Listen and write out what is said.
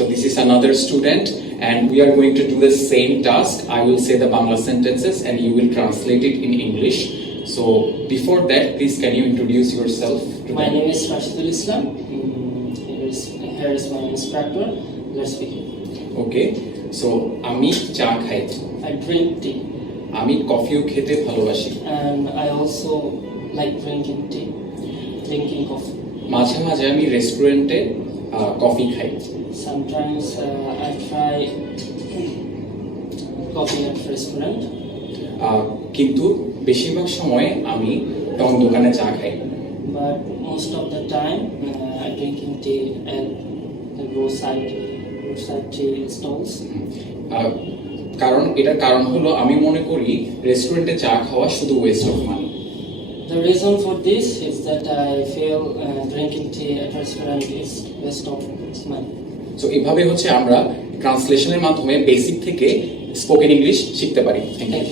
So this is another student, and we are going to do the same task. I will say the Bangla sentences and you will translate it in English. So before that, please can you introduce yourself? My name is Rashidul Islam. Here is my instructor. Let's begin. Okay. So আমি চা খাই। I drink tea. আমি কফিও খেতে ভালোবাসি। And I also like drinking tea, drinking coffee. মাঝে মাঝে আমি রেস্টুরেন্টে কফি খাই। Sometimes I try coffee at restaurant. কিন্তু বেশিরভাগ সময় আমি টং দোকানে চা খাই। But most of the time I drinking tea at the roadside tea stalls. এটার কারণ হলো আমি মনে করি রেস্টুরেন্টে চা খাওয়া শুধু West of money. The reason for this is that I feel drinking tea at restaurant is waste of money. So এইভাবে হচ্ছে আমরা ট্রান্সলেশনের মাধ্যমে বেসিক থেকে স্পোকেন ইংলিশ শিখতে পারি। Thank you.